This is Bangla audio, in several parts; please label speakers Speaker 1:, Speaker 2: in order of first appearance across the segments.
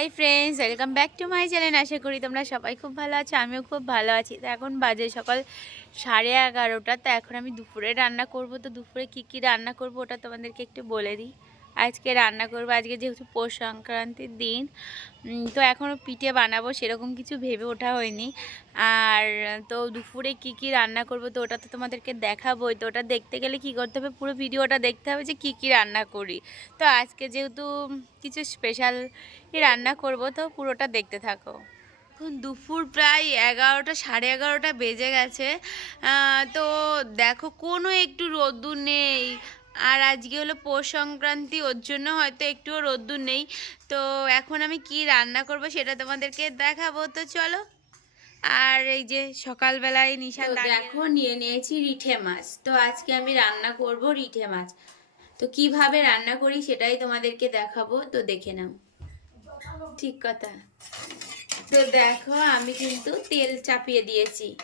Speaker 1: Hi friends, welcome back to my channel. আশা করি তোমরা সবাই খুব ভালো আছো, আমিও খুব ভালো আছি। তো এখন বাজে সকাল সাড়ে এগারোটা, তো এখন আমি দুপুরে রান্না করব। তো দুপুরে কি কি রান্না করব ওটা তোমাদেরকে একটু বলে দিই। আজকে রান্না করব। আজকে যেহেতু পৌষ সংক্রান্তির দিন তো এখনও পিঠে বানাবো, সেরকম কিছু ভেবে ওঠা হয়নি। আর, তো দুপুরে কি কি রান্না করব, তো ওটা তো তোমাদেরকে দেখাবোই। তো ওটা দেখতে গেলে কি করতে হবে, পুরো ভিডিওটা দেখতে হবে যে কি কি রান্না করি। তো আজকে যেহেতু কিছু স্পেশাল রান্না করব, তো পুরোটা দেখতে থাকো। এখন দুপুর প্রায় এগারোটা, সাড়ে এগারোটা বেজে গেছে। তো দেখো কোনো একটু রোদ্দুর নেই। আর আজকে হলো পৌষ সংক্রান্তি ওর জন্য হয়তো একটুও রোদ্দুর নেই। তো এখন আমি কি রান্না করব সেটা তোমাদেরকে দেখাবো। তো চলো। আর এই যে সকালবেলায় নিশা দেখো নিয়ে নিয়েছি রিঠে মাছ। তো আজকে আমি রান্না করব রিঠে মাছ। তো কীভাবে রান্না করি সেটাই তোমাদেরকে দেখাবো। তো দেখে নাও। ঠিক কথা। তো দেখো আমি কিন্তু তেল চাপিয়ে দিয়েছি।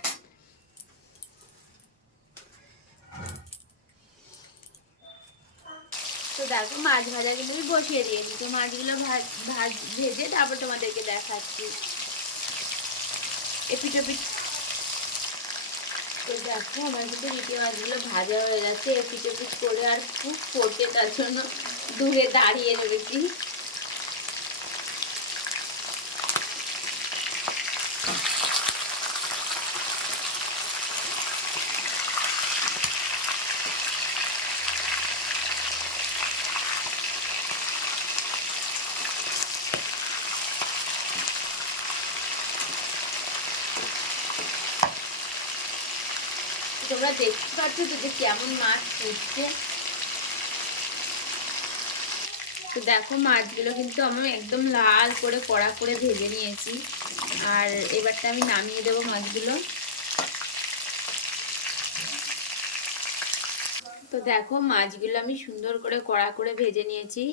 Speaker 1: দেখো, মাছ ভাজা কিন্তু আমি বসিয়ে দিয়েছি। তো মাছগুলো ভাজ ভাজ তারপর তোমাদেরকে দেখাচ্ছি। তো দেখো, আমার কিন্তু রীতি মাছগুলো ভাজা হয়ে গেছে। এপিটোপিট করে আর খুব ফোটে, তার জন্য দূরে দাঁড়িয়ে রয়েছি। তোমরা দেখতে পাচ্ছ যে কেমন মাছ ফুটছে তো দেখো, মাছগুলো কিন্তু আমি একদম লাল করে কড়া করে ভেজে নিয়েছি। আর এবারটা আমি নামিয়ে দেবো মাছগুলো। তো দেখো, মাছগুলো আমি সুন্দর করে কড়া করে ভেজে নিয়েছি।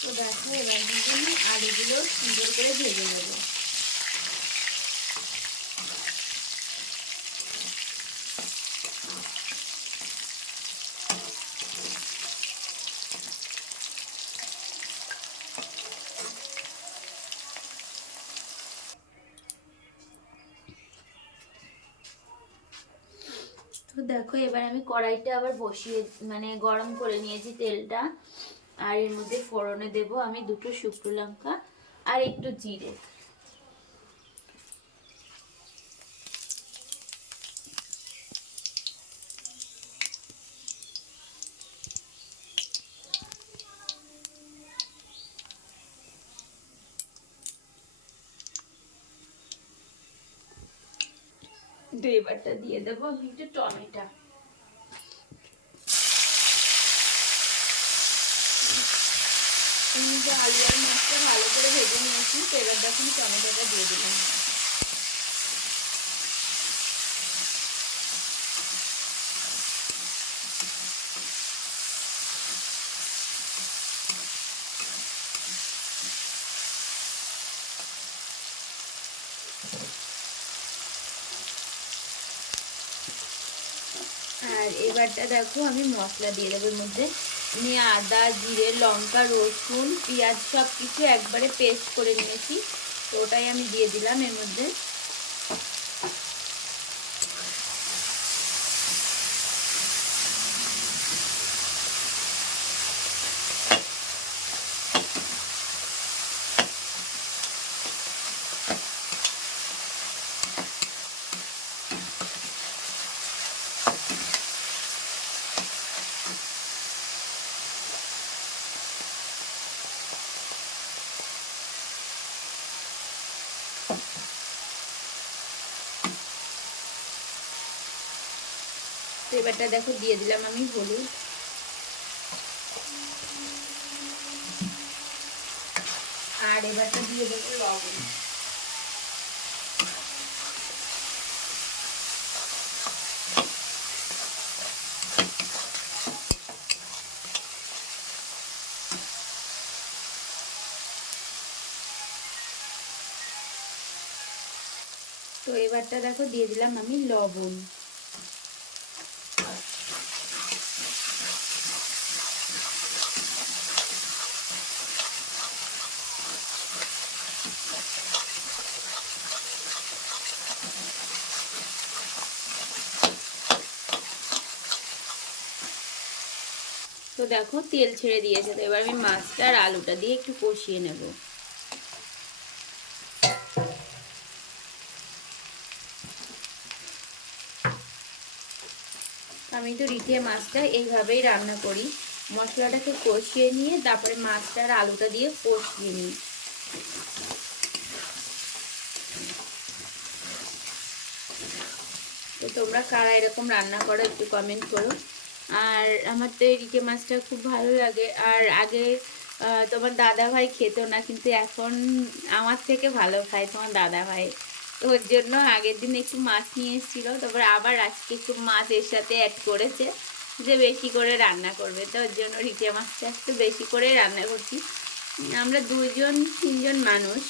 Speaker 1: তো দেখো, এবার কিন্তু আমি আলুগুলো সুন্দর করে ভেজে নেব তো দেখো এবার আমি কড়াইটা আবার বসিয়ে মানে গরম করে নিয়েছি তেলটা। আর এর মধ্যে ফোড়নে দেব আমি দুটো শুকনো লঙ্কা আর একটু জিরে। এবারটা দিয়ে দেবো আমি একটু টমেটো আমি যে আলু আর মাছটা ভালো করে ভেজে নিয়েছি তো টমেটোটা দিয়ে দিলাম আর এবারটা দেখো, আমি মশলা দিয়ে দেবো এর মধ্যে। আমি আদা, জিরে, লঙ্কা, রসুন, পেঁয়াজ সব কিছু একবারে পেস্ট করে নিয়েছি। তো ওটাই আমি দিয়ে দিলাম এর মধ্যে। এবারটা দেখো, দিয়ে দিলাম আমি হলুদ। আর এবারটা দিয়ে দেবো লবণ। তো এবারটা দেখো, দিয়ে দিলাম আমি লবণ। তো দেখো, তেল ছেড়ে দিয়েছে, তো এবার আমি মাছটা আর আলুটা দিয়ে একটু কষিয়ে নেব। আমি তো রিঠে মাছটা এইভাবেই রান্না করি। মশলাটাকে কষিয়ে নিয়ে, তারপরে মাছটা আর আলুটা দিয়ে কষিয়ে নিই। তো তোমরা কারা এরকম রান্না করো একটু কমেন্ট করো। আর আমার তো এই রিকে মাছটা খুব ভালো লাগে। আর আগে তোমার দাদা ভাই খেত না, কিন্তু এখন আমার থেকে ভালো খায় তোমার দাদা ভাই ওর জন্য আগের দিন একটু মাছ নিয়ে এসেছিল। তারপর আবার আজকে একটু মাছ এর সাথে অ্যাড করেছে যে বেশি করে রান্না করবে। তো ওর জন্য রিকে মাছটা একটু বেশি করে রান্না করছি। আমরা দুজন তিনজন মানুষ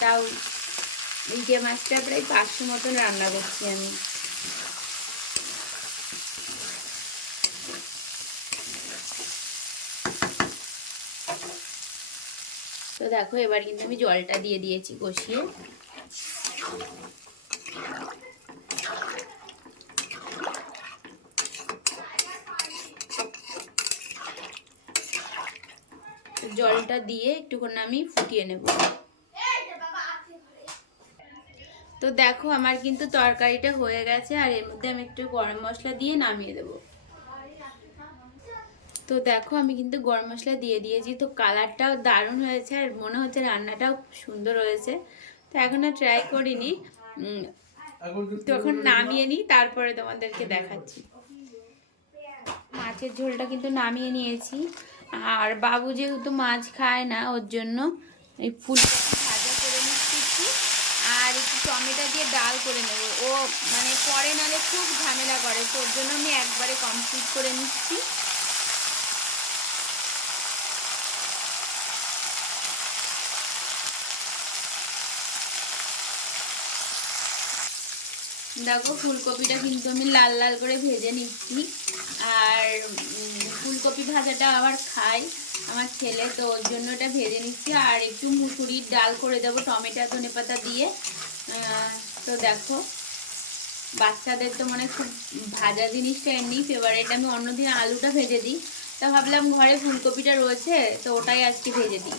Speaker 1: তাও রিকে মাছটা প্রায় পাঁচশো মতন রান্না করছি আমি। তো দেখো, এবার কিন্তু আমি জলটা দিয়ে দিয়েছি কষিয়ে। জলটা দিয়ে একটুখানি আমি ফুটিয়ে নেব। তো দেখো আমার কিন্তু তরকারিটা হয়ে গেছে আর এর মধ্যে আমি একটু গরম মশলা দিয়ে নামিয়ে দেবো। তো দেখো আমি কিন্তু গরম মশলা দিয়ে দিয়েছি। তো কালারটাও দারুণ হয়েছে আর মনে হচ্ছে রান্নাটাও খুব সুন্দর হয়েছে। তো এখনও ট্রাই করিনি। তখন নামিয়ে নিই তারপরে তোমাদেরকে দেখাচ্ছি। মাছের ঝোলটা কিন্তু নামিয়ে নিয়েছি। আর বাবু যেহেতু মাছ খায় না ওর জন্য এই ফুলকপি ভাজা করে নিচ্ছি একটু আর একটু টমেটো দিয়ে ডাল করে নেব ও মানে পরে নালে খুব ঝামেলা করে, তো ওর জন্য আমি একবারে কমপ্লিট করে নিচ্ছি। দেখো, ফুলকপিটা কিন্তু আমি লাল লাল করে ভেজে নিচ্ছি। আর ফুলকপি ভাজাটা আবার খাই আমার ছেলে, তো ওর জন্য এটা ভেজে নিচ্ছি। আর একটু মুসুরির ডাল করে দেবো, টমেটো ধনে পাতা দিয়ে। তো দেখো। বাচ্চাদের তো মানে খুব ভাজা জিনিসটা এমনি ফেভারিট আমি অন্যদিন আলুটা ভেজে দিই। তা ভাবলাম ঘরে ফুলকপিটা রয়েছে, তো ওটাই আজকে ভেজে দিই।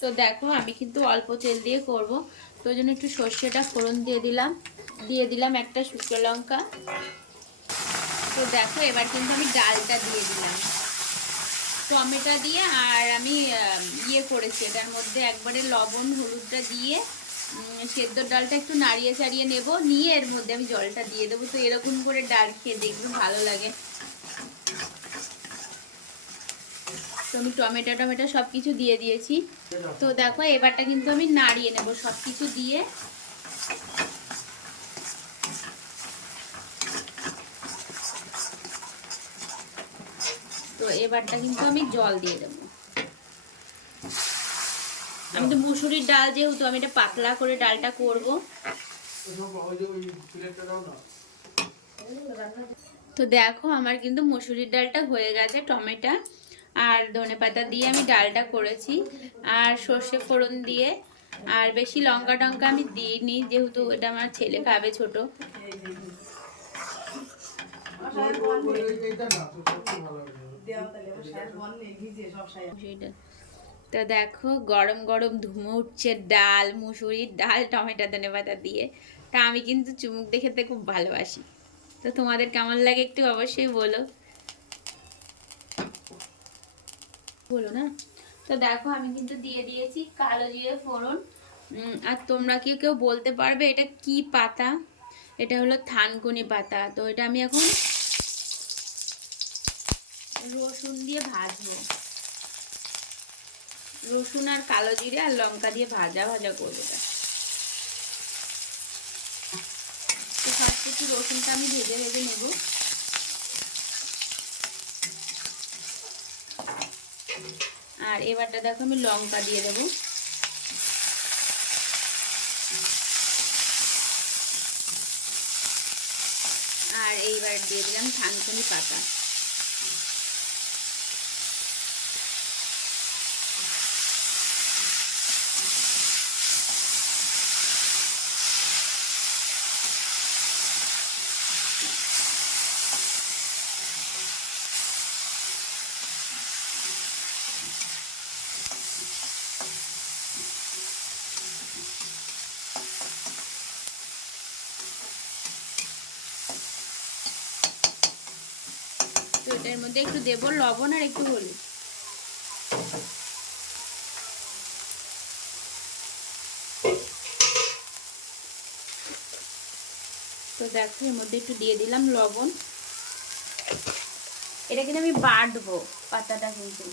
Speaker 1: তো দেখো, আমি কিন্তু অল্প তেল দিয়ে করব। তো জন্য একটু সর্ষেটা ফোড়ন দিয়ে দিলাম। দিয়ে দিলাম একটা শুকনো লঙ্কা। তো দেখো, এবার কিন্তু আমি ডালটা দিয়ে দিলাম। টমেটো দিয়ে আর আমি ইয়ে করেছি, এটার মধ্যে একবারে লবণ, হলুদটা দিয়ে সেদ্ধ ডালটা একটু নাড়িয়ে চাড়িয়ে নেব। নিয়ে এর মধ্যে আমি জলটা দিয়ে দেবো। তো এরকম করে ডাল খেয়ে দেখবে ভালো লাগে। তো আমি টমেটো টমেটো সব কিছু দিয়ে দিয়েছি। তো দেখো, এবারটা কিন্তু আমি নাড়িয়ে নেব সব কিছু দিয়ে। তো এবারটা কিন্তু আমি জল দিয়ে দেবো। আমি তো মুসুরির ডাল যেহেতু আমি এটা পাতলা করে ডালটা করব। তো দেখো আমার কিন্তু মুসুরির ডালটা হয়ে গেছে টমেটো আর ধনে পাতা দিয়ে আমি ডালটা করেছি আর সর্ষে ফোড়ন দিয়ে। আর বেশি লঙ্কা টঙ্কা আমি দিইনি যেহেতু এটা আমার ছেলে খাবে ছোট। সেটা তো দেখো, গরম গরম ধুমে উঠছে, ডাল মুসুরির ডাল, টমেটো ধনে পাতা দিয়ে। তা আমি কিন্তু চুমুক দিয়ে খেতে খুব ভালোবাসি। তো তোমাদের কেমন লাগে একটু অবশ্যই বলো। বলো না? তো দেখো, আমি কিন্তু দিয়ে দিয়েছি কালো জিরে ফোড়ন। আর তোমরা কি কেউ বলতে পারবে এটা কি পাতা? এটা হলো থানকুনি পাতা। তো এটা আমি এখন রসুন দিয়ে ভাজবো। রসুন আর কালো জিরে আর লঙ্কা দিয়ে ভাজা ভাজা করব তো ফার্স্টে একটু রসুনটা আমি ভেজে ভেজে নেব। আর এবারটা দেখো আমি লঙ্কা দিয়ে দেবো। আর এইবার দিয়ে দিলাম থানকুনি পাতা এটার মধ্যে একটু দেবো লবণ আর একটু হলুদ। তো দেখো এর মধ্যে একটু দিয়ে দিলাম লবণ। এটা কিন্তু আমি বাটবো পাতাটা কিন্তু।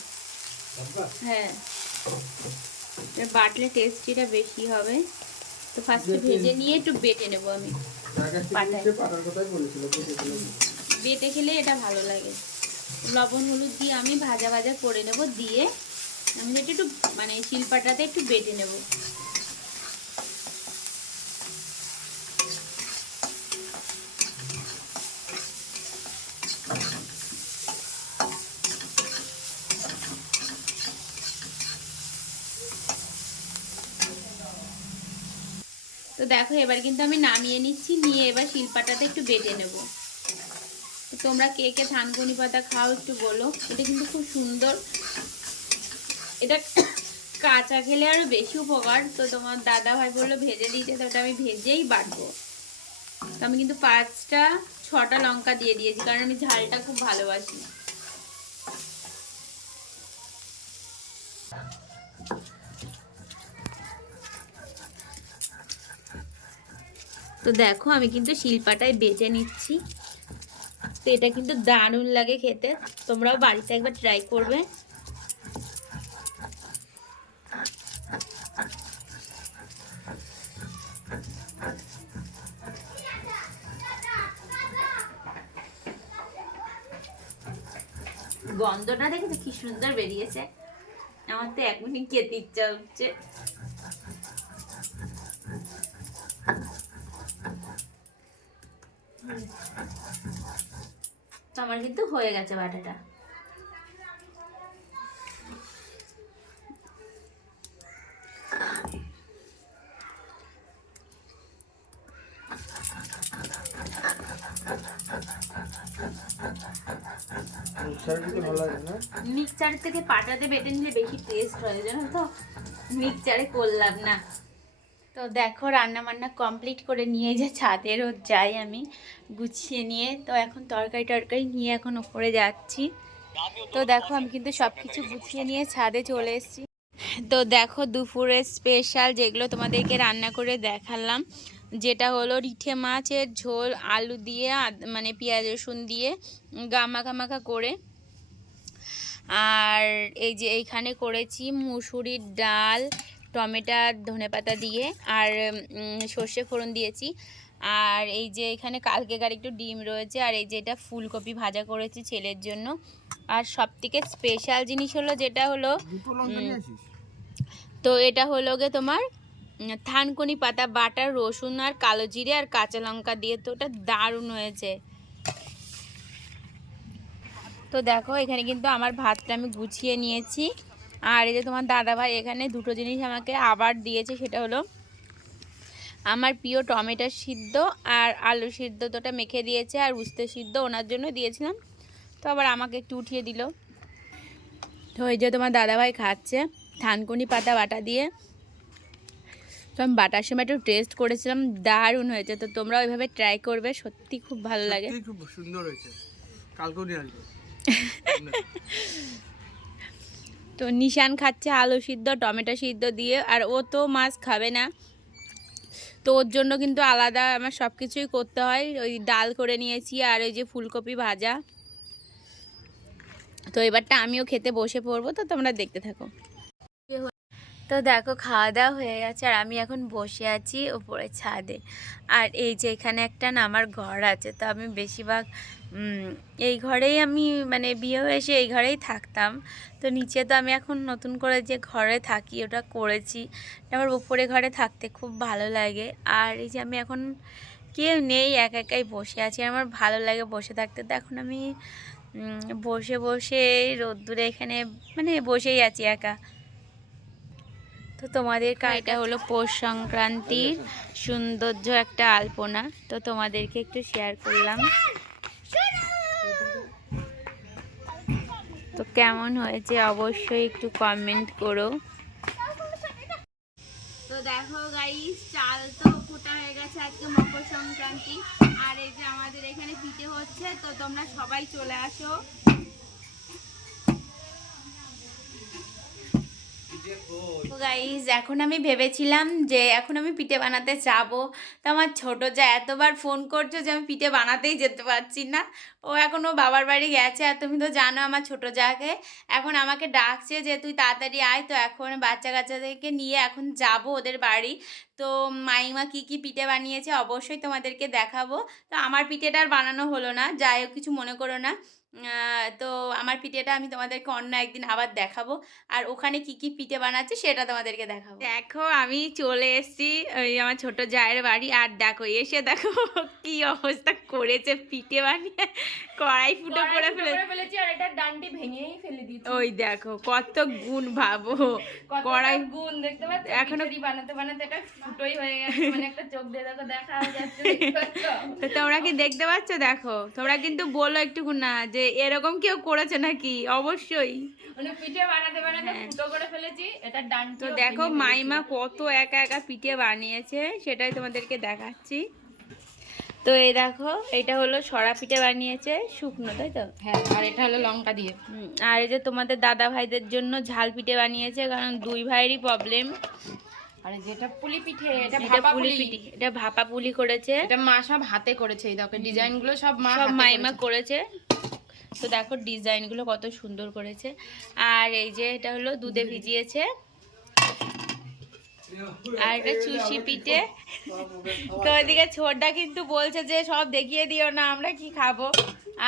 Speaker 1: হ্যাঁ। বাটলে টেস্টিটা বেশি হবে। তো ফার্স্টে ভেজে নিয়ে একটু বেটে নেব আমি বেটে খেলে এটা ভালো লাগে। লবণ হলুদ দিয়ে আমি ভাজা ভাজা করে নেব, দিয়ে আমি এটা একটু মানে শিলপাটাতে একটু বেটে নেব। তো দেখো, এবার কিন্তু আমি নামিয়ে নিচ্ছি, নিয়ে এবার শিলপাটাতে একটু বেটে নেব। তোমরা কে কে থানকুনি পাতা খাও একটু বলো। এটা কিন্তু খুব সুন্দর। এটা কাঁচা খেলে আরও বেশি উপকার। তো তোমার দাদা ভাই বলল ভেজে দিতে তো ওটা আমি ভেজেই বাটবো। তো আমি কিন্তু পাঁচটা, ছটা লঙ্কা দিয়ে দিয়েছি, কারণ আমি ঝালটা খুব ভালোবাসি। তো দেখো, আমি কিন্তু শিলপাটায় বেটে নিচ্ছি। তো এটা কিন্তু দারুণ লাগে খেতে। তোমরাও বাড়িতে একবার ট্রাই করবে। গন্ধটা দেখেছ? কি সুন্দর বেরিয়েছে। আমার তো এক মিনিট খেতে ইচ্ছা হচ্ছে। আমার কিন্তু হয়ে গেছে বাটাটা। মিক্সচার থেকে পাটাতে বেটে নিলে বেশি টেস্ট হয় জানো তো? মিক্সচারে করলাম না। দেখো রান্না বান্না কমপ্লিট করে নিয়ে যে ছাদেরও যাই আমি, গুছিয়ে নিয়ে। তো এখন তরকারি টরকারি নিয়ে এখন ওপরে যাচ্ছি। তো দেখো আমি কিন্তু সব কিছু গুছিয়ে নিয়ে ছাদে চলে এসেছি। তো দেখো দুপুরের স্পেশাল যেগুলো তোমাদেরকে রান্না করে দেখালাম। যেটা হলো রিঠে মাছের ঝোল, আলু দিয়ে মানে পেঁয়াজ রসুন দিয়ে গামাখা মাখা করে। আর এই যে এইখানে করেছি মুসুরির ডাল টমেটো ধনেপাতা দিয়ে আর সর্ষে ফোড়ন দিয়েছি। আর এই যে এখানে কালকেকার একটু ডিম রয়েছে আর এই যে এটা ফুলকপি ভাজা করেছি ছেলের জন্য। আর সব থেকে স্পেশাল জিনিস হলো যেটা হলো তো এটা হলো গে তোমার থানকুনি পাতা বাটা রসুন আর কালো জিরে আর কাঁচা লঙ্কা দিয়ে তো ওটা দারুণ হয়েছে। তো দেখো এখানে কিন্তু আমার ভাতটা আমি গুছিয়ে নিয়েছি। আর এই যে তোমার দাদাভাই এখানে দুটো জিনিস আমাকে আবার দিয়েছে সেটা হলো আমার প্রিয় টমেটো সিদ্ধ আর আলু সিদ্ধ তো ওটা মেখে দিয়েছে আর উস্তে সিদ্ধ ওনার জন্য দিয়েছিলাম। তো আবার আমাকে একটু উঠিয়ে দিল। তো এই যে তোমার দাদাভাই খাচ্ছে থানকুনি পাতা বাটা দিয়ে। তো আমি বাটার সময় একটু টেস্ট করেছিলাম দারুণ হয়েছে। তো তোমরা ওইভাবে ট্রাই করবে সত্যি খুব ভালো লাগে।
Speaker 2: খুব সুন্দর হয়েছে। কালকেও নিয়ে আসব।
Speaker 1: তো নিশান খাচ্ছে আলু সিদ্ধ, টমেটো সিদ্ধ দিয়ে, আর ও তো মাছ খাবে না। তো ওর জন্য কিন্তু আলাদা আমার সব কিছুই করতে হয়। ওই ডাল করে নিয়েছি আর ওই যে ফুলকপি ভাজা। তো এবারটা আমিও খেতে বসে পড়ব, তো তোমরা দেখতে থাকো। তো দেখো খাওয়া দাওয়া হয়ে গেছে আর আমি এখন বসে আছি উপরে ছাদে। আর এই যে এখানে একটা না আমার ঘর আছে, তো আমি বেশিরভাগ এই ঘরেই আমি মানে বিয়ে হয়ে এসে এই ঘরেই থাকতাম। তো নিচে তো আমি এখন নতুন করে যে ঘরে থাকি ওটা করেছি। আমার উপরে ঘরে থাকতে খুব ভালো লাগে। আর এই যে আমি এখন কেউ নেই, একা একাই বসে আছি। আমার ভালো লাগে বসে থাকতে। তো এখন আমি বসে বসে রোদ্দুরে এখানে মানে বসেই আছি একা। তো তোমাদের এটা হলো পৌষ সংক্রান্তির সৌন্দর্য একটা আলপনা। তো তোমাদেরকে একটু শেয়ার করলাম। তো কেমন হয়েছে অবশ্যই একটু কমেন্ট করো। তো দেখো গাইস চাল তো ফোটা হয়ে গেছে আজকে মকর সংক্রান্তি। আর এই যে আমাদের এখানে পিঠে হচ্ছে তো তোমরা সবাই চলে আসো। গাইজ এখন আমি ভেবেছিলাম যে এখন আমি পিঠে বানাতে যাব। তো আমার ছোটো যা এতবার ফোন করছ যে আমি পিঠে বানাতেই যেতে পারছি না। ও এখনও বাবার বাড়ি গেছে আর তুমি তো জানো আমার ছোটো যাকে। এখন আমাকে ডাকছে যে তুই তাড়াতাড়ি আয়। তো এখন বাচ্চা কাচ্চাদেরকে নিয়ে এখন যাব ওদের বাড়ি। তো মাইমা কি কি পিঠে বানিয়েছে অবশ্যই তোমাদেরকে দেখাবো। তো আমার পিঠেটা আর বানানো হলো না। যাই হোক, কিছু মনে করো না। তো আমার পিঠেটা আমি তোমাদেরকে অন্য একদিন আবার দেখাবো। আর ওখানে কি কি পিঠে বানাচ্ছে সেটা তোমাদেরকে দেখাবো। দেখো আমি চলে এসেছি ওই আমার ছোট জায়ের বাড়ি। আর দেখো এসে দেখো কি অবস্থা করেছে পিঠে বানিয়ে। কড়াই ফুটো করে ফেলে
Speaker 3: ফেলেছি আর এটা ডান্ডি ভেঙেই ফেলে দিয়েছি।
Speaker 1: ওই দেখো কত গুণ ভাবো। কড়াই
Speaker 3: গুণ দেখতে পাচ্ছ?
Speaker 1: এখনো-
Speaker 3: এখনও বানাতে বানাতে এটা ফুটোই হয়ে গেছে। মানে একটা চোখ দিয়ে দেখো দেখা যাচ্ছে
Speaker 1: তো তোমরা কি দেখতে পাচ্ছ? দেখো তোমরা কিন্তু বলো একটু না যে এরকম কেউ করেছে নাকি? অবশ্যই।
Speaker 3: মানে পিঠে বানাতে বানাতে ফুটো করে ফেলেছি এটা ডান্ডি
Speaker 1: তো দেখো মাইমা কত একা একা পিঠে বানিয়েছে সেটাই তোমাদেরকে দেখাচ্ছি। তো এই দেখো এটা হলো সরা পিঠে বানিয়েছে শুকনো তাই তো?
Speaker 3: হ্যাঁ আর এটা হলো লঙ্কা দিয়ে।
Speaker 1: আর এই যে তোমাদের দাদা ভাইদের জন্য ঝাল পিঠে বানিয়েছে কারণ দুই ভাইয়েরই প্রবলেম
Speaker 3: আর যেটা পুলি পিঠে এটা ভাপা
Speaker 1: পুলি পিঠে এটা ভাপা পুলি করেছে।
Speaker 3: এটা মা সব হাতে করেছে এই দেখো ডিজাইনগুলো সব মা
Speaker 1: সব মাইমা
Speaker 3: করেছে।
Speaker 1: তো দেখো ডিজাইনগুলো কত সুন্দর করেছে। আর এই যে এটা হলো দুধে ভিজিয়েছে। আর এটা চুষি পিঠে। তো ওইদিকে ছোটটা কিন্তু বলছে যে সব দেখিয়ে দিও না আমরা কি খাব?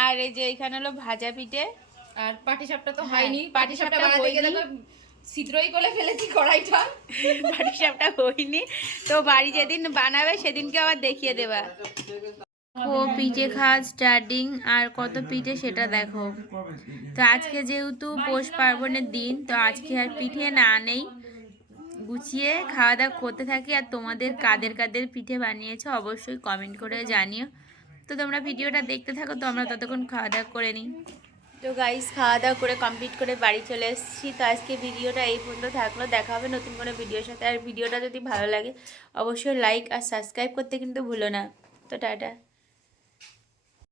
Speaker 1: আর এই যে এখানে হলো ভাজা পিঠে।
Speaker 3: আর পাটি সাপটা তো
Speaker 1: হ্যাঁ,
Speaker 3: হয়নি। পাটি সাপটা বানাতে করে ফেলেছি কড়াইটা।
Speaker 1: পাটিসাপটা হয়নি। তো বাড়ি যেদিন বানাবে সেদিনকে আবার দেখিয়ে দেবা। ও পিঠে খাওয়া স্টার্টিং আর কত পিঠে সেটা দেখো। তো আজকে যেহেতু পৌষ পার্বণের দিন, তো আজকে আর পিঠে না নেই। গুছিয়ে খাওয়া দাওয়া করতে থাকি। আর তোমাদের কাদের কাদের পিঠে বানিয়েছো অবশ্যই কমেন্ট করে জানিও। তো তোমরা ভিডিওটা দেখতে থাকো, তো আমরা ততক্ষণ খাওয়া দাওয়া করে নিই। তো গাইস খাওয়া দাওয়া করে কমপ্লিট করে বাড়ি চলে এসেছি। তো আজকে ভিডিওটা এই পর্যন্ত থাকল। দেখা হবে নতুন কোনো ভিডিওর সাথে। আর ভিডিওটা যদি ভালো লাগে, অবশ্যই লাইক আর সাবস্ক্রাইব করতে কিন্তু ভুলো না। তো টাটা।